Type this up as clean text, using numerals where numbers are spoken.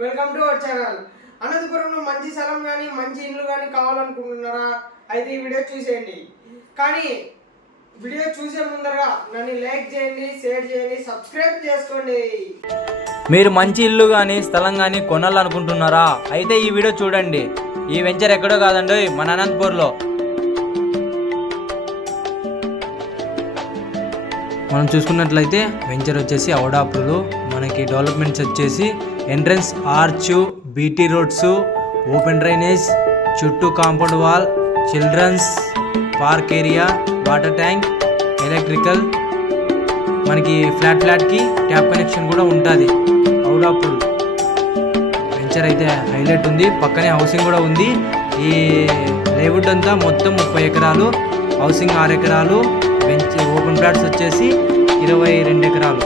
Welcome to our channel. అనంతపురంలో మంచి స్థలం కానీ మంచి ఇల్లు కానీ కావాలనుకుంటున్నారా? అయితే ఈ వీడియో చూసేయండి. కానీ వీడియో చూసే ముందరగా నన్ను లైక్ చేయండి, షేర్ చేయండి, సబ్స్క్రైబ్ చేసుకోండి. మీరు మంచి ఇల్లు కానీ స్థలం కానీ కొనాలనుకుంటున్నారా? అయితే ఈ వీడియో చూడండి. ఈ వెంచర్ ఎక్కడో కాదండి, మన అనంతపూర్లో. మనం చూసుకున్నట్లయితే వెంచర్ వచ్చేసి ఔడాపూర్లో. మనకి డెవలప్మెంట్స్ వచ్చేసి entrance arch, BT roads, open drainage, చుట్టూ compound wall, children's park area, water tank, electrical, మనకి ఫ్లాట్కి ట్యాప్ కనెక్షన్ కూడా ఉంటుంది. ఔడాపూర్ వెంచర్ అయితే హైలైట్ ఉంది. పక్కనే హౌసింగ్ కూడా ఉంది. ఈ లేవుడ్ అంతా మొత్తం 30 ఎకరాలు, హౌసింగ్ 6 ఎకరాలు, ఓపెన్ ఫ్లాట్స్ వచ్చేసి 22 ఎకరాలు.